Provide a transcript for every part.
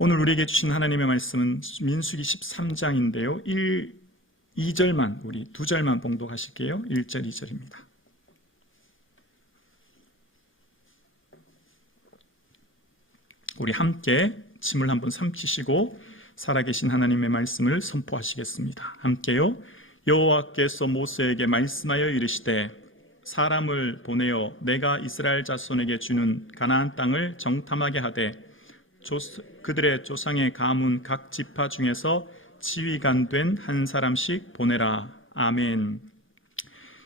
오늘 우리에게 주신 하나님의 말씀은 민수기 13장인데요. 2절만 우리 2절만 봉독하실게요. 1절, 2절입니다. 우리 함께 침을 한번 삼키시고 살아계신 하나님의 말씀을 선포하시겠습니다. 함께요. 여호와께서 모세에게 말씀하여 이르시되 사람을 보내어 내가 이스라엘 자손에게 주는 가나안 땅을 정탐하게 하되 그들의 조상의 가문 각 지파 중에서 지휘관 된 한 사람씩 보내라. 아멘.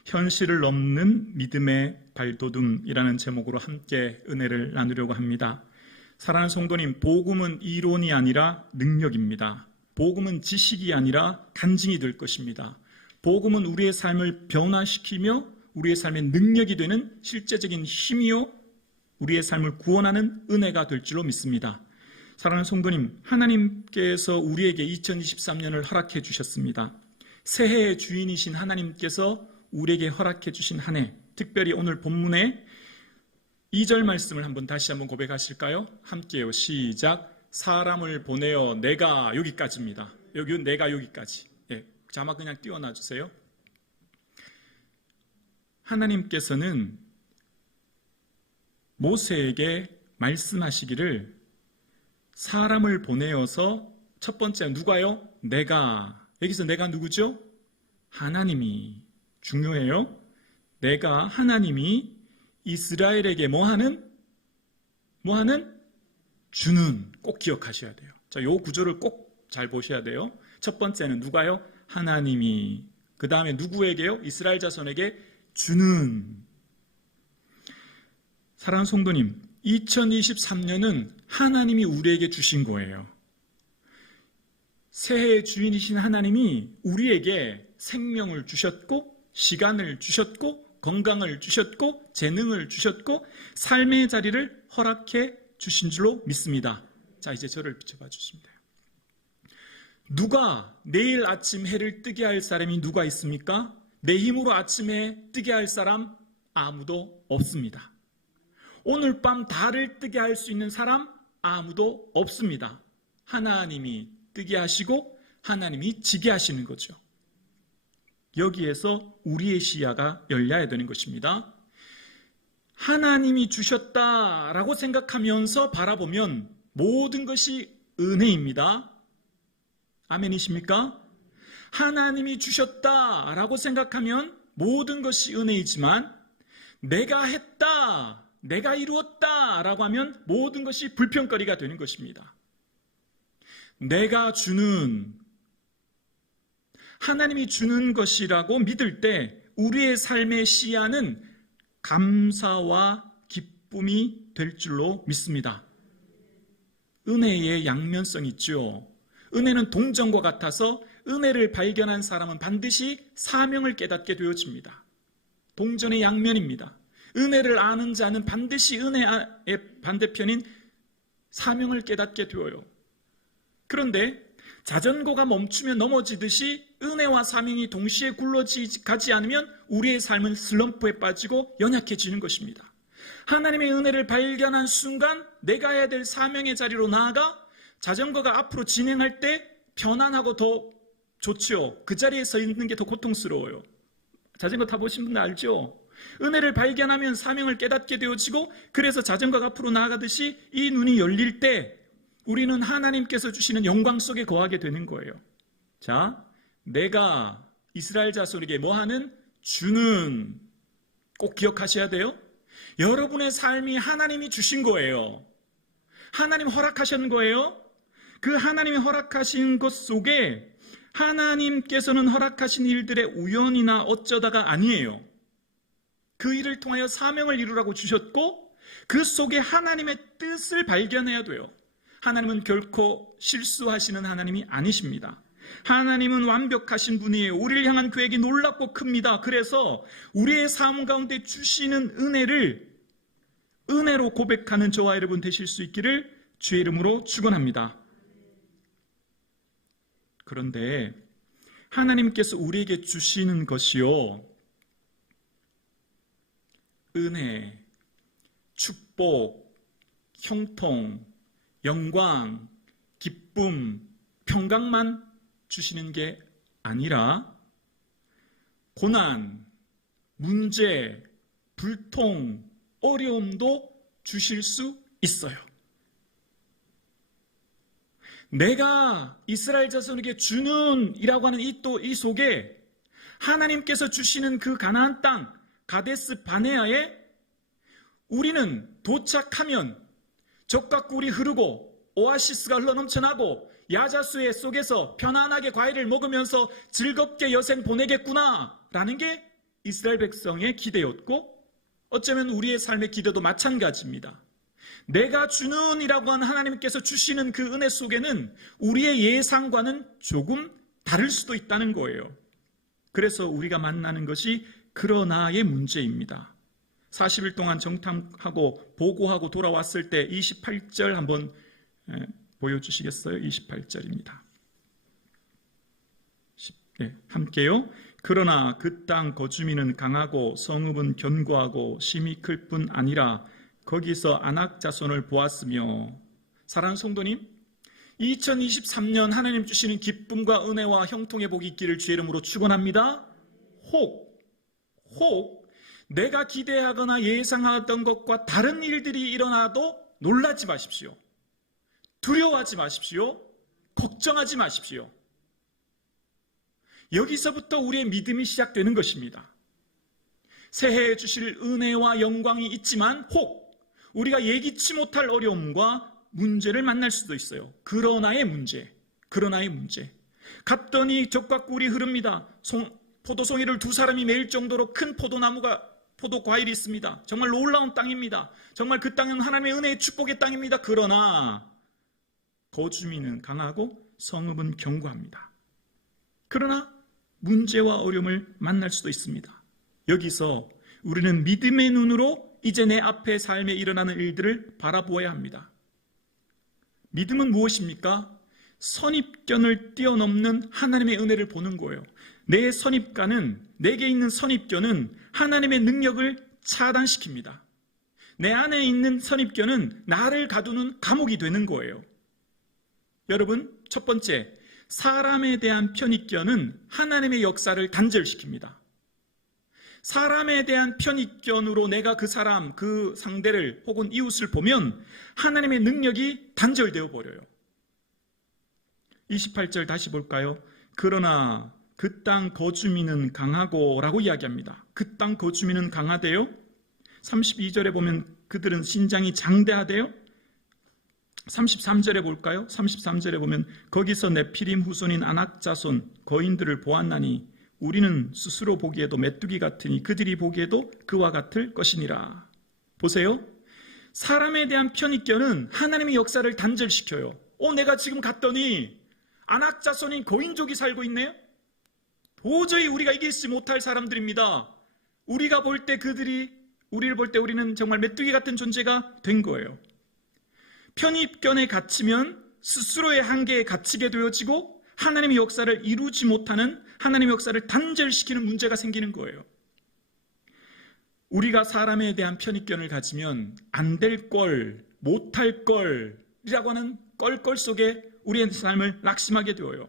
현실을 넘는 믿음의 발돋움이라는 제목으로 함께 은혜를 나누려고 합니다. 사랑하는 성도님, 복음은 이론이 아니라 능력입니다. 복음은 지식이 아니라 간증이 될 것입니다. 복음은 우리의 삶을 변화시키며 우리의 삶의 능력이 되는 실제적인 힘이요 우리의 삶을 구원하는 은혜가 될 줄로 믿습니다. 사랑하는 성도님, 하나님께서 우리에게 2023년을 허락해 주셨습니다. 새해의 주인이신 하나님께서 우리에게 허락해 주신 한 해, 특별히 오늘 본문의 2절 말씀을 다시 한번 고백하실까요? 함께요. 시작. 사람을 보내어 내가 여기까지입니다. 여기는 내가 여기까지. 자막 그냥 띄워놔 주세요. 하나님께서는 모세에게 말씀하시기를 사람을 보내어서 첫 번째 누가요? 내가. 여기서 내가 누구죠? 하나님이. 중요해요. 내가 하나님이 이스라엘에게 뭐하는? 주는. 꼭 기억하셔야 돼요. 자, 이 구조를 꼭 잘 보셔야 돼요. 첫 번째는 누가요? 하나님이. 그 다음에 누구에게요? 이스라엘 자손에게 주는. 사랑하는 성도님, 2023년은 하나님이 우리에게 주신 거예요. 새해의 주인이신 하나님이 우리에게 생명을 주셨고, 시간을 주셨고, 건강을 주셨고, 재능을 주셨고, 삶의 자리를 허락해 주신 줄로 믿습니다. 자, 이제 저를 비춰봐 주시면 돼요. 누가 내일 아침 해를 뜨게 할 사람이 누가 있습니까? 내 힘으로 아침에 뜨게 할 사람 아무도 없습니다. 오늘 밤 달을 뜨게 할 수 있는 사람 아무도 없습니다. 하나님이 뜨게 하시고 하나님이 지게 하시는 거죠. 여기에서 우리의 시야가 열려야 되는 것입니다. 하나님이 주셨다라고 생각하면서 바라보면 모든 것이 은혜입니다. 아멘이십니까? 하나님이 주셨다라고 생각하면 모든 것이 은혜이지만 내가 했다, 내가 이루었다라고 하면 모든 것이 불평거리가 되는 것입니다. 내가 주는, 하나님이 주는 것이라고 믿을 때 우리의 삶의 시야는 감사와 기쁨이 될 줄로 믿습니다. 은혜의 양면성이 있죠. 은혜는 동전과 같아서 은혜를 발견한 사람은 반드시 사명을 깨닫게 되어집니다. 동전의 양면입니다. 은혜를 아는 자는 반드시 은혜의 반대편인 사명을 깨닫게 되어요. 그런데 자전거가 멈추면 넘어지듯이 은혜와 사명이 동시에 굴러가지 않으면 우리의 삶은 슬럼프에 빠지고 연약해지는 것입니다. 하나님의 은혜를 발견한 순간 내가 해야 될 사명의 자리로 나아가 자전거가 앞으로 진행할 때 편안하고 더 좋죠. 그 자리에 서 있는 게 더 고통스러워요. 자전거 타보신 분들 알죠? 은혜를 발견하면 사명을 깨닫게 되어지고, 그래서 자전거가 앞으로 나아가듯이 이 눈이 열릴 때 우리는 하나님께서 주시는 영광 속에 거하게 되는 거예요. 자, 내가 이스라엘 자손에게 뭐하는? 주는. 꼭 기억하셔야 돼요. 여러분의 삶이 하나님이 주신 거예요. 하나님 허락하신 거예요. 그 하나님이 허락하신 것 속에 하나님께서는 허락하신 일들의 우연이나 어쩌다가 아니에요. 그 일을 통하여 사명을 이루라고 주셨고, 그 속에 하나님의 뜻을 발견해야 돼요. 하나님은 결코 실수하시는 하나님이 아니십니다. 하나님은 완벽하신 분이에요. 우리를 향한 계획이 놀랍고 큽니다. 그래서 우리의 삶 가운데 주시는 은혜를 은혜로 고백하는 저와 여러분 되실 수 있기를 주의 이름으로 축원합니다. 그런데 하나님께서 우리에게 주시는 것이요, 은혜, 축복, 형통, 영광, 기쁨, 평강만 주시는 게 아니라 고난, 문제, 불통, 어려움도 주실 수 있어요. 내가 이스라엘 자손에게 주는 이라고 하는 이 속에 하나님께서 주시는 그 가나안 땅 가데스 바네아에 우리는 도착하면 적과 꿀이 흐르고 오아시스가 흘러넘쳐나고 야자수의 속에서 편안하게 과일을 먹으면서 즐겁게 여생 보내겠구나 라는 게 이스라엘 백성의 기대였고 어쩌면 우리의 삶의 기대도 마찬가지입니다. 내가 주는 이라고 하는 하나님께서 주시는 그 은혜 속에는 우리의 예상과는 조금 다를 수도 있다는 거예요. 그래서 우리가 만나는 것이 그러나의 문제입니다. 40일 동안 정탐하고 보고하고 돌아왔을 때 28절 한번 보여주시겠어요? 28절입니다. 함께요. 그러나 그 땅 거주민은 강하고 성읍은 견고하고 심히 클 뿐 아니라 거기서 아낙 자손을 보았으며. 사랑하는 성도님, 2023년 하나님 주시는 기쁨과 은혜와 형통의 복이 있기를 주의 이름으로 축원합니다. 혹 내가 기대하거나 예상하던 것과 다른 일들이 일어나도 놀라지 마십시오. 두려워하지 마십시오. 걱정하지 마십시오. 여기서부터 우리의 믿음이 시작되는 것입니다. 새해에 주실 은혜와 영광이 있지만 혹 우리가 예기치 못할 어려움과 문제를 만날 수도 있어요. 그러나의 문제. 갔더니 적과 꿀이 흐릅니다. 포도송이를 2사람이 매일 정도로 큰 포도 과일이 있습니다. 정말 놀라운 땅입니다. 정말 그 땅은 하나님의 은혜의 축복의 땅입니다. 그러나 거주민은 강하고 성읍은 견고합니다. 그러나 문제와 어려움을 만날 수도 있습니다. 여기서 우리는 믿음의 눈으로 이제 내 앞에 삶에 일어나는 일들을 바라보아야 합니다. 믿음은 무엇입니까? 선입견을 뛰어넘는 하나님의 은혜를 보는 거예요. 내게 있는 선입견은 하나님의 능력을 차단시킵니다. 내 안에 있는 선입견은 나를 가두는 감옥이 되는 거예요. 여러분, 첫 번째, 사람에 대한 편입견은 하나님의 역사를 단절시킵니다. 사람에 대한 편입견으로 내가 그 사람, 그 상대를 혹은 이웃을 보면 하나님의 능력이 단절되어 버려요. 28절 다시 볼까요? 그러나 그 땅 거주민은 강하고 라고 이야기합니다. 그 땅 거주민은 강하대요. 32절에 보면 그들은 신장이 장대하대요. 33절에 볼까요? 33절에 보면 거기서 네피림 후손인 아낙 자손 거인들을 보았나니 우리는 스스로 보기에도 메뚜기 같으니 그들이 보기에도 그와 같을 것이니라. 보세요. 사람에 대한 편입견은 하나님의 역사를 단절시켜요. 내가 지금 갔더니 아낙 자손인 거인족이 살고 있네요. 도저히 우리가 이기지 못할 사람들입니다. 우리를 볼 때 우리는 정말 메뚜기 같은 존재가 된 거예요. 편입견에 갇히면 스스로의 한계에 갇히게 되어지고 하나님의 역사를 이루지 못하는, 하나님의 역사를 단절시키는 문제가 생기는 거예요. 우리가 사람에 대한 편입견을 가지면 안 될 걸, 못할 걸이라고 하는 껄껄 속에 우리의 삶을 낙심하게 되어요.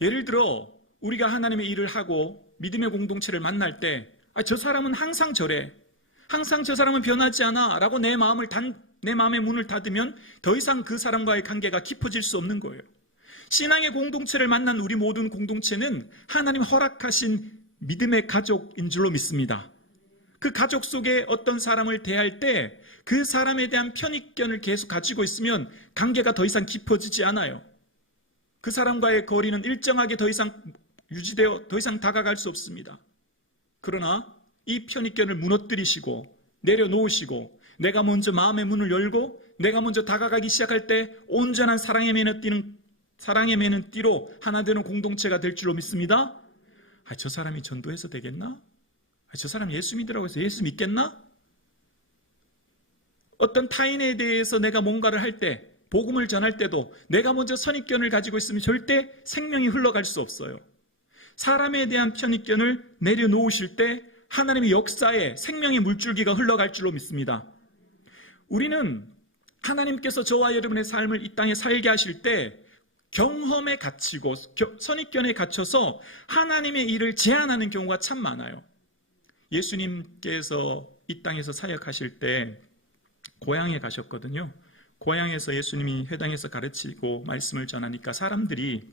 예를 들어 우리가 하나님의 일을 하고 믿음의 공동체를 만날 때 저 사람은 항상 저래, 항상 저 사람은 변하지 않아 라고 내 마음의 문을 닫으면 더 이상 그 사람과의 관계가 깊어질 수 없는 거예요. 신앙의 공동체를 만난 우리 모든 공동체는 하나님 허락하신 믿음의 가족인 줄로 믿습니다. 그 가족 속에 어떤 사람을 대할 때 그 사람에 대한 편입견을 계속 가지고 있으면 관계가 더 이상 깊어지지 않아요. 그 사람과의 거리는 일정하게 더 이상 유지되어 더 이상 다가갈 수 없습니다. 그러나 이 편입견을 무너뜨리시고 내려놓으시고 내가 먼저 마음의 문을 열고 내가 먼저 다가가기 시작할 때 온전한 사랑의 매는 띠로 하나 되는 공동체가 될 줄로 믿습니다. 저 사람이 전도해서 되겠나? 저 사람 예수 믿으라고 해서 예수 믿겠나? 어떤 타인에 대해서 내가 뭔가를 할 때, 복음을 전할 때도 내가 먼저 선입견을 가지고 있으면 절대 생명이 흘러갈 수 없어요. 사람에 대한 편입견을 내려놓으실 때 하나님의 역사에 생명의 물줄기가 흘러갈 줄로 믿습니다. 우리는 하나님께서 저와 여러분의 삶을 이 땅에 살게 하실 때 경험에 갇히고 선입견에 갇혀서 하나님의 일을 제한하는 경우가 참 많아요. 예수님께서 이 땅에서 사역하실 때 고향에 가셨거든요. 고향에서 예수님이 회당에서 가르치고 말씀을 전하니까 사람들이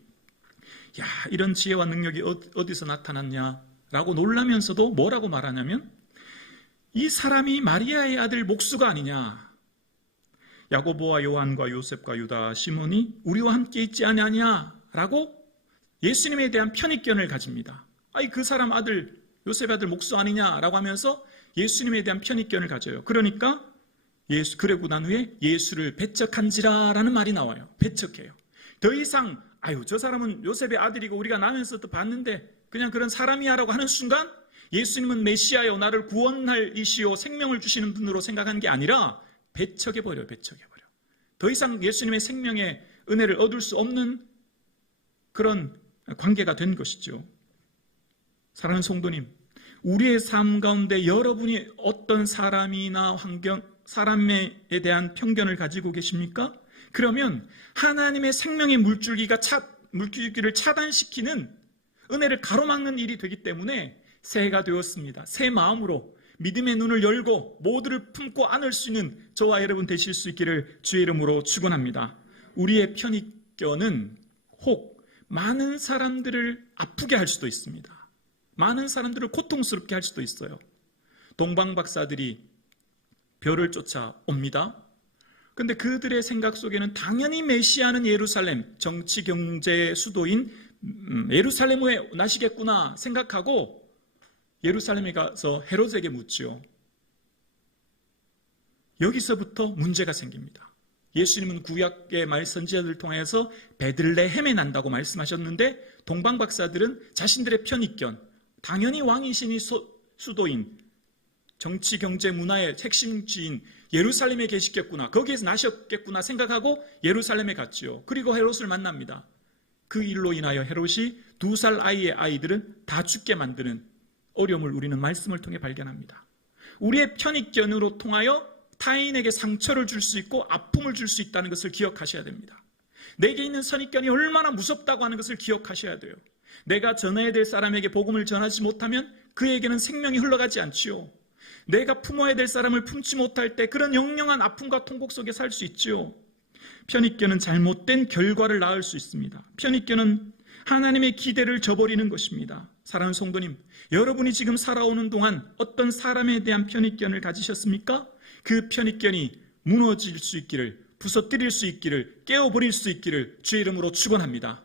야, 이런 지혜와 능력이 어디서 나타났냐라고 놀라면서도 뭐라고 말하냐면 이 사람이 마리아의 아들 목수가 아니냐, 야고보와 요한과 요셉과 유다 시몬이 우리와 함께 있지 아니하냐라고 예수님에 대한 편익견을 가집니다. 아이, 그 사람 아들 요셉의 아들 목수 아니냐라고 하면서 예수님에 대한 편익견을 가져요. 그러니까 그러고 난 후에 예수를 배척한지라라는 말이 나와요. 배척해요. 더 이상 아유, 저 사람은 요셉의 아들이고 우리가 나면서도 봤는데 그냥 그런 사람이야라고 하는 순간 예수님은 메시아요, 나를 구원할 이시요 생명을 주시는 분으로 생각한 게 아니라 배척해버려요. 배척해버려. 더 이상 예수님의 생명의 은혜를 얻을 수 없는 그런 관계가 된 것이죠. 사랑하는 성도님, 우리의 삶 가운데 여러분이 어떤 사람이나 환경, 사람에 대한 편견을 가지고 계십니까? 그러면 하나님의 생명의 물줄기를 차단시키는 은혜를 가로막는 일이 되기 때문에 새해가 되었습니다. 새 마음으로 믿음의 눈을 열고 모두를 품고 안을 수 있는 저와 여러분 되실 수 있기를 주의 이름으로 축원합니다. 우리의 편익견은 혹 많은 사람들을 아프게 할 수도 있습니다. 많은 사람들을 고통스럽게 할 수도 있어요. 동방 박사들이 별을 쫓아옵니다. 근데 그들의 생각 속에는 당연히 메시아는 예루살렘, 정치 경제의 수도인 예루살렘에 나시겠구나 생각하고 예루살렘에 가서 헤롯에게 묻지요. 여기서부터 문제가 생깁니다. 예수님은 구약의 말 선지자들을 통해서 베들레헴에 난다고 말씀하셨는데 동방 박사들은 자신들의 편익견, 당연히 왕이신이 수도인 정치, 경제, 문화의 핵심지인 예루살렘에 계시겠구나, 거기에서 나셨겠구나 생각하고 예루살렘에 갔지요. 그리고 헤롯을 만납니다. 그 일로 인하여 헤롯이 2살 아이의 아이들은 다 죽게 만드는 어려움을 우리는 말씀을 통해 발견합니다. 우리의 편익견으로 통하여 타인에게 상처를 줄 수 있고 아픔을 줄 수 있다는 것을 기억하셔야 됩니다. 내게 있는 선입견이 얼마나 무섭다고 하는 것을 기억하셔야 돼요. 내가 전해야 될 사람에게 복음을 전하지 못하면 그에게는 생명이 흘러가지 않지요. 내가 품어야 될 사람을 품지 못할 때 그런 영영한 아픔과 통곡 속에 살 수 있지요. 편익견은 잘못된 결과를 낳을 수 있습니다. 편익견은 하나님의 기대를 저버리는 것입니다. 사랑하는 성도님, 여러분이 지금 살아오는 동안 어떤 사람에 대한 편익견을 가지셨습니까? 그 편익견이 무너질 수 있기를, 부서뜨릴 수 있기를, 깨어버릴 수 있기를 주의 이름으로 축원합니다.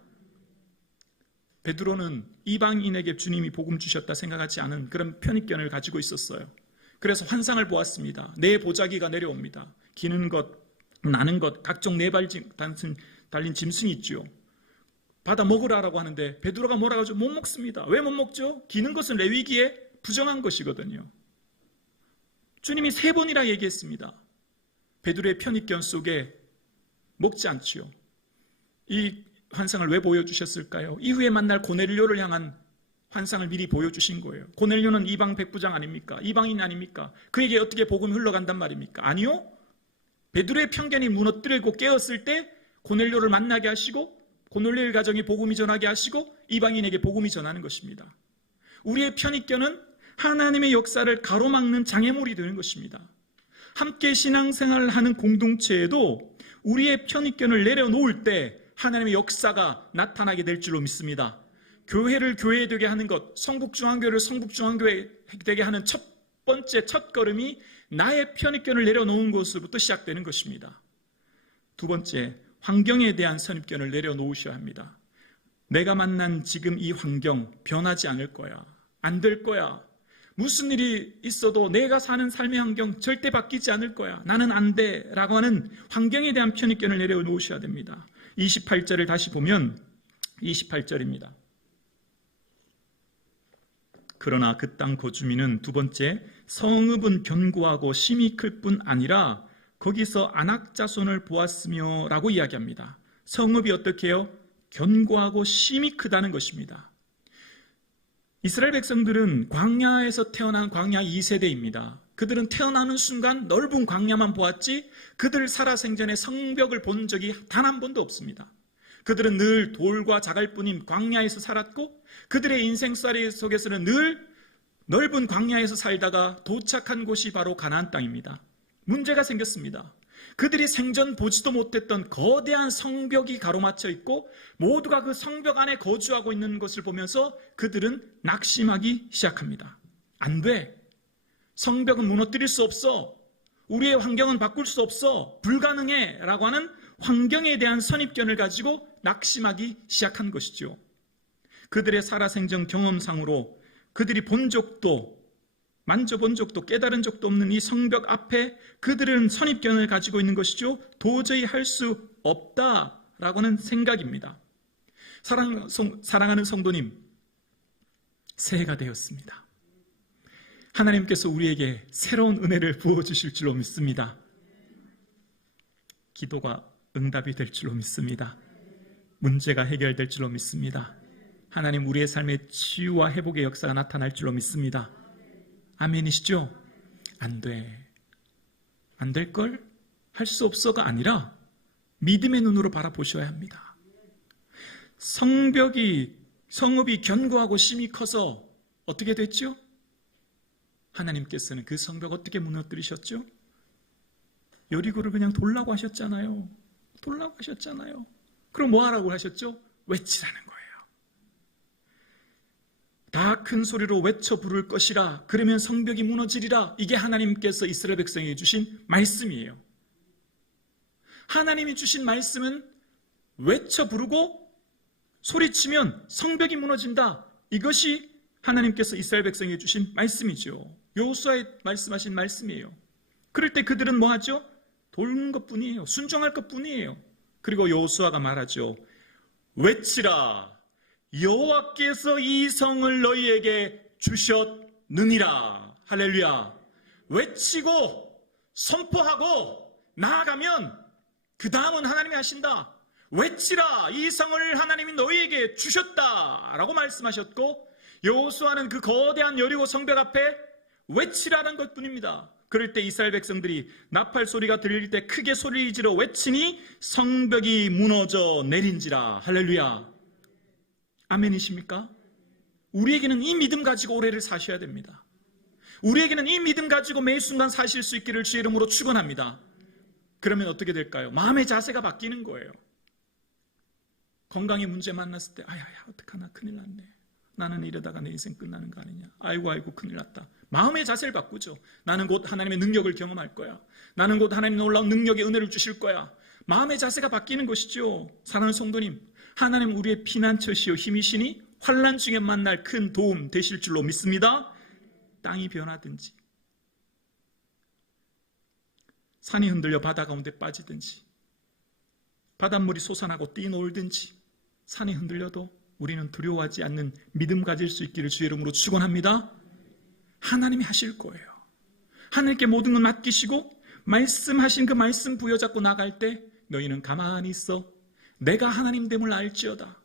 베드로는 이방인에게 주님이 복음 주셨다 생각하지 않은 그런 편익견을 가지고 있었어요. 그래서 환상을 보았습니다. 네 보자기가 내려옵니다. 기는 것, 나는 것, 각종 네 발 달린 짐승이 있죠. 받아 먹으라라고 하는데 베드로가 뭐라고 하죠? 못 먹습니다. 왜 못 먹죠? 기는 것은 레위기에 부정한 것이거든요. 주님이 3번이나 얘기했습니다. 베드로의 편익견 속에 먹지 않지요. 이 환상을 왜 보여주셨을까요? 이후에 만날 고넬료를 향한 환상을 미리 보여주신 거예요. 고넬료는 이방 백부장 아닙니까? 이방인 아닙니까? 그에게 어떻게 복음이 흘러간단 말입니까? 아니요. 베드로의 편견이 무너뜨리고 깨었을 때 고넬료를 만나게 하시고 고넬료의 가정에 복음이 전하게 하시고 이방인에게 복음이 전하는 것입니다. 우리의 편익견은 하나님의 역사를 가로막는 장애물이 되는 것입니다. 함께 신앙생활을 하는 공동체에도 우리의 편익견을 내려놓을 때 하나님의 역사가 나타나게 될 줄로 믿습니다. 교회를 교회 되게 하는 것, 성북중앙교회를 성북중앙교회 되게 하는 첫 번째 첫걸음이 나의 편익견을 내려놓은 것으로부터 시작되는 것입니다. 두 번째, 환경에 대한 선입견을 내려놓으셔야 합니다. 내가 만난 지금 이 환경 변하지 않을 거야. 안 될 거야. 무슨 일이 있어도 내가 사는 삶의 환경 절대 바뀌지 않을 거야. 나는 안 돼. 라고 하는 환경에 대한 편익견을 내려놓으셔야 됩니다. 28절을 다시 보면 28절입니다. 그러나 그 땅 거주민은 두 번째, 성읍은 견고하고 심히 클 뿐 아니라 거기서 안악자손을 보았으며 라고 이야기합니다. 성읍이 어떻게 해요? 견고하고 심히 크다는 것입니다. 이스라엘 백성들은 광야에서 태어난 광야 2세대입니다. 그들은 태어나는 순간 넓은 광야만 보았지 그들 살아생전에 성벽을 본 적이 단 한 번도 없습니다. 그들은 늘 돌과 자갈뿐인 광야에서 살았고 그들의 인생살이 속에서는 늘 넓은 광야에서 살다가 도착한 곳이 바로 가나안 땅입니다. 문제가 생겼습니다. 그들이 생전 보지도 못했던 거대한 성벽이 가로막혀 있고 모두가 그 성벽 안에 거주하고 있는 것을 보면서 그들은 낙심하기 시작합니다. 안 돼. 성벽은 무너뜨릴 수 없어. 우리의 환경은 바꿀 수 없어. 불가능해. 라고 하는 환경에 대한 선입견을 가지고 낙심하기 시작한 것이죠. 그들의 살아생전 경험상으로 그들이 본 적도 만져본 적도 깨달은 적도 없는 이 성벽 앞에 그들은 선입견을 가지고 있는 것이죠. 도저히 할 수 없다라고는 생각입니다. 사랑하는 성도님, 새해가 되었습니다. 하나님께서 우리에게 새로운 은혜를 부어주실 줄로 믿습니다. 기도가 응답이 될 줄로 믿습니다. 문제가 해결될 줄로 믿습니다. 하나님 우리의 삶에 치유와 회복의 역사가 나타날 줄로 믿습니다. 아멘이시죠? 안 돼. 안 될걸? 할 수 없어가 아니라 믿음의 눈으로 바라보셔야 합니다. 성읍이 견고하고 심이 커서 어떻게 됐죠? 하나님께서는 그 성벽 어떻게 무너뜨리셨죠? 여리고를 그냥 돌라고 하셨잖아요. 돌라고 하셨잖아요. 그럼 뭐 하라고 하셨죠? 외치라는 거예요. 다 큰 소리로 외쳐 부를 것이라. 그러면 성벽이 무너지리라. 이게 하나님께서 이스라엘 백성에게 주신 말씀이에요. 하나님이 주신 말씀은 외쳐 부르고 소리치면 성벽이 무너진다. 이것이 하나님께서 이스라엘 백성에게 주신 말씀이죠. 여호수아에 말씀하신 말씀이에요. 그럴 때 그들은 뭐 하죠? 도는 것뿐이에요. 순종할 것뿐이에요. 그리고 여호수아가 말하죠. 외치라. 여호와께서 이 성을 너희에게 주셨느니라. 할렐루야. 외치고 선포하고 나아가면 그 다음은 하나님이 하신다. 외치라. 이 성을 하나님이 너희에게 주셨다라고 말씀하셨고 여호수아는 그 거대한 여리고 성벽 앞에 외치라는 것뿐입니다. 그럴 때 이스라엘 백성들이 나팔 소리가 들릴 때 크게 소리를 지르어 외치니 성벽이 무너져 내린지라. 할렐루야. 아멘이십니까? 우리에게는 이 믿음 가지고 올해를 사셔야 됩니다. 우리에게는 이 믿음 가지고 매 순간 사실 수 있기를 주의 이름으로 축원합니다. 그러면 어떻게 될까요? 마음의 자세가 바뀌는 거예요. 건강에 문제 만났을 때 아야야 어떡하나 큰일 났네. 나는 이러다가 내 인생 끝나는 거 아니냐. 아이고 큰일 났다. 마음의 자세를 바꾸죠. 나는 곧 하나님의 능력을 경험할 거야. 나는 곧 하나님의 놀라운 능력의 은혜를 주실 거야. 마음의 자세가 바뀌는 것이죠. 사랑하는 성도님, 하나님 우리의 피난처시오 힘이시니 환난 중에 만날 큰 도움 되실 줄로 믿습니다. 땅이 변하든지 산이 흔들려 바다 가운데 빠지든지 바닷물이 솟아나고 뛰놀든지 산이 흔들려도 우리는 두려워하지 않는 믿음 가질 수 있기를 주의 이름으로 축원합니다. 하나님이 하실 거예요. 하나님께 모든 걸 맡기시고 말씀하신 그 말씀 부여잡고 나갈 때 너희는 가만히 있어. 내가 하나님됨을 알지어다.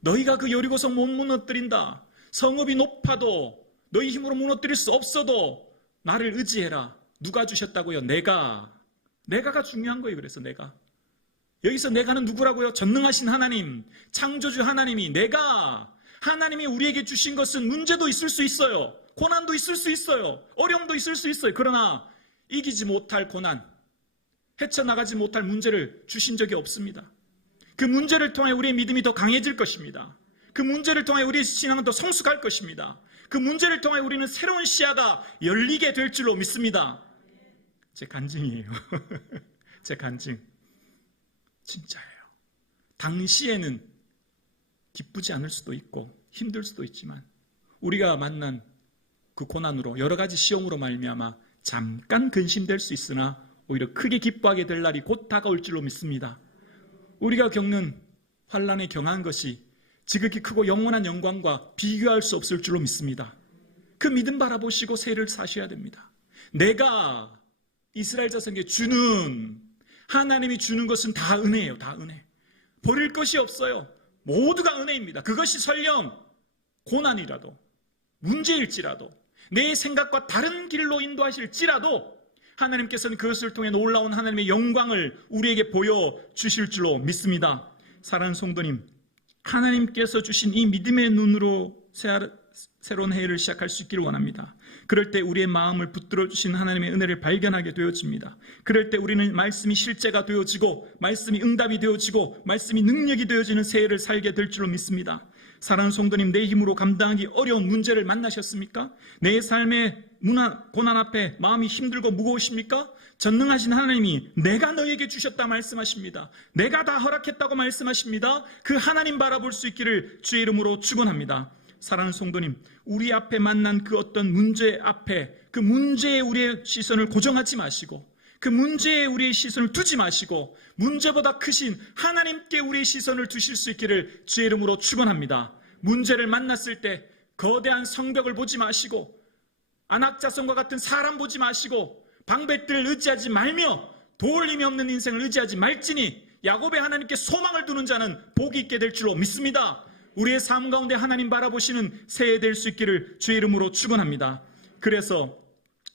너희가 그 여리고성 못 무너뜨린다. 성읍이 높아도 너희 힘으로 무너뜨릴 수 없어도 나를 의지해라. 누가 주셨다고요? 내가가 중요한 거예요. 그래서 내가 여기서 내가는 누구라고요? 전능하신 하나님, 창조주 하나님이 하나님이 우리에게 주신 것은 문제도 있을 수 있어요. 고난도 있을 수 있어요. 어려움도 있을 수 있어요. 그러나 이기지 못할 고난, 헤쳐나가지 못할 문제를 주신 적이 없습니다. 그 문제를 통해 우리의 믿음이 더 강해질 것입니다. 그 문제를 통해 우리의 신앙은 더 성숙할 것입니다. 그 문제를 통해 우리는 새로운 시야가 열리게 될 줄로 믿습니다. 제 간증이에요. 제 간증. 진짜예요. 당시에는 기쁘지 않을 수도 있고 힘들 수도 있지만 우리가 만난 그 고난으로 여러 가지 시험으로 말미암아 잠깐 근심될 수 있으나 오히려 크게 기뻐하게 될 날이 곧 다가올 줄로 믿습니다. 우리가 겪는 환난에 경한 것이 지극히 크고 영원한 영광과 비교할 수 없을 줄로 믿습니다. 그 믿음 바라보시고 새해를 사셔야 됩니다. 내가 이스라엘 자손에게 주는 하나님이 주는 것은 다 은혜예요. 다 은혜. 버릴 것이 없어요. 모두가 은혜입니다. 그것이 설령 고난이라도 문제일지라도 내 생각과 다른 길로 인도하실지라도 하나님께서는 그것을 통해 놀라운 하나님의 영광을 우리에게 보여주실 줄로 믿습니다. 사랑하는 성도님, 하나님께서 주신 이 믿음의 눈으로 새로운 해를 시작할 수 있기를 원합니다. 그럴 때 우리의 마음을 붙들어 주신 하나님의 은혜를 발견하게 되어집니다. 그럴 때 우리는 말씀이 실제가 되어지고, 말씀이 응답이 되어지고, 말씀이 능력이 되어지는 새해를 살게 될 줄로 믿습니다. 사랑하는 성도님, 내 힘으로 감당하기 어려운 문제를 만나셨습니까? 내 삶의 고난 앞에 마음이 힘들고 무거우십니까? 전능하신 하나님이 내가 너에게 주셨다 말씀하십니다. 내가 다 허락했다고 말씀하십니다. 그 하나님 바라볼 수 있기를 주의 이름으로 축원합니다. 사랑하는 성도님, 우리 앞에 만난 그 어떤 문제 앞에, 그 문제에 우리의 시선을 고정하지 마시고, 그 문제에 우리의 시선을 두지 마시고, 문제보다 크신 하나님께 우리의 시선을 두실 수 있기를 주의 이름으로 축원합니다. 문제를 만났을 때 거대한 성벽을 보지 마시고, 안악자손과 같은 사람 보지 마시고, 방백들을 의지하지 말며 도울림이 없는 인생을 의지하지 말지니 야곱의 하나님께 소망을 두는 자는 복이 있게 될 줄로 믿습니다. 우리의 삶 가운데 하나님 바라보시는 새해 될 수 있기를 주의 이름으로 축원합니다. 그래서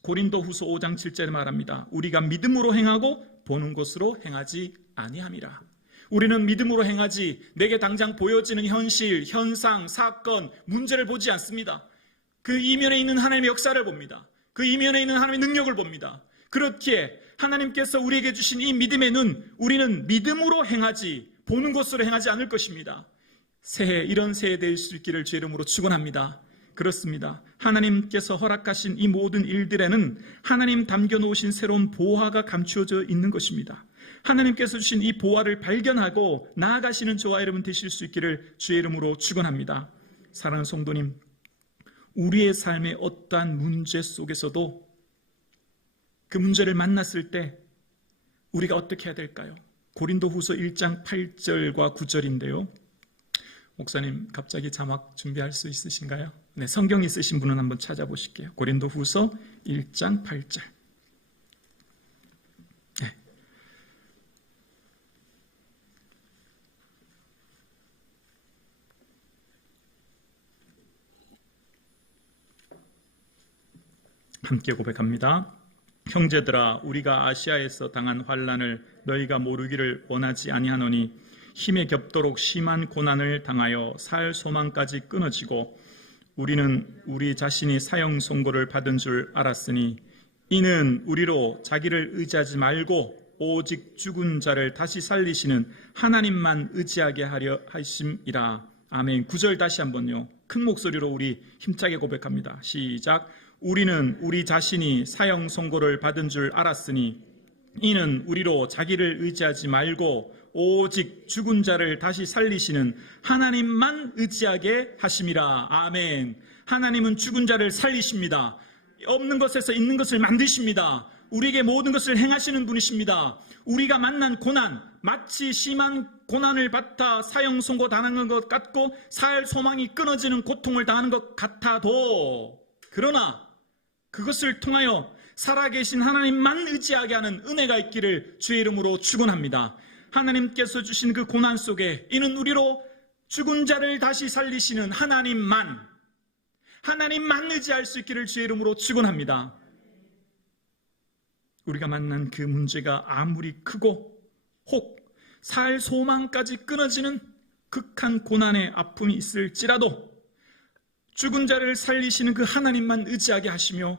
고린도후서 5장 7절에 말합니다. 우리가 믿음으로 행하고 보는 것으로 행하지 아니함이라. 우리는 믿음으로 행하지 내게 당장 보여지는 현실, 현상, 사건, 문제를 보지 않습니다. 그 이면에 있는 하나님의 역사를 봅니다. 그 이면에 있는 하나님의 능력을 봅니다. 그렇기에 하나님께서 우리에게 주신 이 믿음의 눈, 우리는 믿음으로 행하지 보는 것으로 행하지 않을 것입니다. 새해, 이런 새해 될 수 있기를 주의 이름으로 축원합니다. 그렇습니다. 하나님께서 허락하신 이 모든 일들에는 하나님 담겨놓으신 새로운 보화가 감추어져 있는 것입니다. 하나님께서 주신 이 보화를 발견하고 나아가시는 저와 여러분 되실 수 있기를 주의 이름으로 축원합니다. 사랑하는 성도님, 우리의 삶의 어떠한 문제 속에서도 그 문제를 만났을 때 우리가 어떻게 해야 될까요? 고린도후서 1장 8절과 9절인데요. 목사님, 갑자기 자막 준비할 수 있으신가요? 네, 성경 있으신 분은 한번 찾아보실게요. 고린도후서 1장 8절. 네. 함께 고백합니다. 형제들아, 우리가 아시아에서 당한 환난을 너희가 모르기를 원하지 아니하노니 힘에 겹도록 심한 고난을 당하여 살 소망까지 끊어지고 우리는 우리 자신이 사형 선고를 받은 줄 알았으니 이는 우리로 자기를 의지하지 말고 오직 죽은 자를 다시 살리시는 하나님만 의지하게 하려 하심이라. 아멘. 9절 다시 한번요. 큰 목소리로 우리 힘차게 고백합니다. 시작. 우리는 우리 자신이 사형 선고를 받은 줄 알았으니 이는 우리로 자기를 의지하지 말고 오직 죽은 자를 다시 살리시는 하나님만 의지하게 하심이라. 아멘. 하나님은 죽은 자를 살리십니다. 없는 것에서 있는 것을 만드십니다. 우리에게 모든 것을 행하시는 분이십니다. 우리가 만난 고난, 마치 심한 고난을 받아 사형 선고 당하는 것 같고 살 소망이 끊어지는 고통을 당하는 것 같아도, 그러나 그것을 통하여 살아계신 하나님만 의지하게 하는 은혜가 있기를 주의 이름으로 축원합니다. 하나님께서 주신 그 고난 속에 이는 우리로 죽은 자를 다시 살리시는 하나님만 의지할 수 있기를 주의 이름으로 축원합니다. 우리가 만난 그 문제가 아무리 크고 혹 살 소망까지 끊어지는 극한 고난의 아픔이 있을지라도 죽은 자를 살리시는 그 하나님만 의지하게 하시며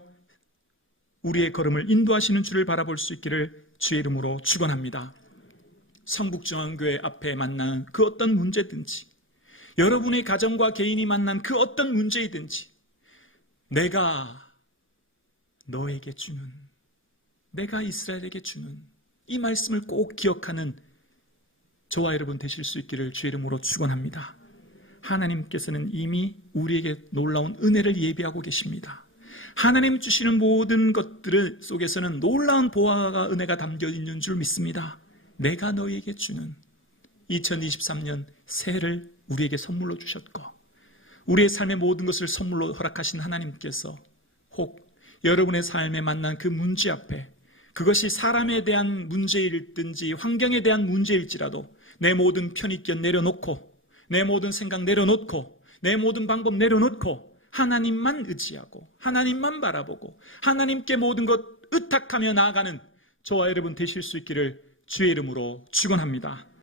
우리의 걸음을 인도하시는 주를 바라볼 수 있기를 주의 이름으로 축원합니다. 성북중앙교회 앞에 만난 그 어떤 문제든지, 여러분의 가정과 개인이 만난 그 어떤 문제이든지, 내가 너에게 주는, 내가 이스라엘에게 주는 이 말씀을 꼭 기억하는 저와 여러분 되실 수 있기를 주의 이름으로 축원합니다. 하나님께서는 이미 우리에게 놀라운 은혜를 예비하고 계십니다. 하나님 주시는 모든 것들 속에서는 놀라운 보화가, 은혜가 담겨 있는 줄 믿습니다. 내가 너희에게 주는 2023년 새해를 우리에게 선물로 주셨고, 우리의 삶의 모든 것을 선물로 허락하신 하나님께서 혹 여러분의 삶에 만난 그 문제 앞에, 그것이 사람에 대한 문제일든지 환경에 대한 문제일지라도 내 모든 편익견 내려놓고, 내 모든 생각 내려놓고, 내 모든 방법 내려놓고 하나님만 의지하고 하나님만 바라보고 하나님께 모든 것 의탁하며 나아가는 저와 여러분 되실 수 있기를 주의 이름으로 축원합니다.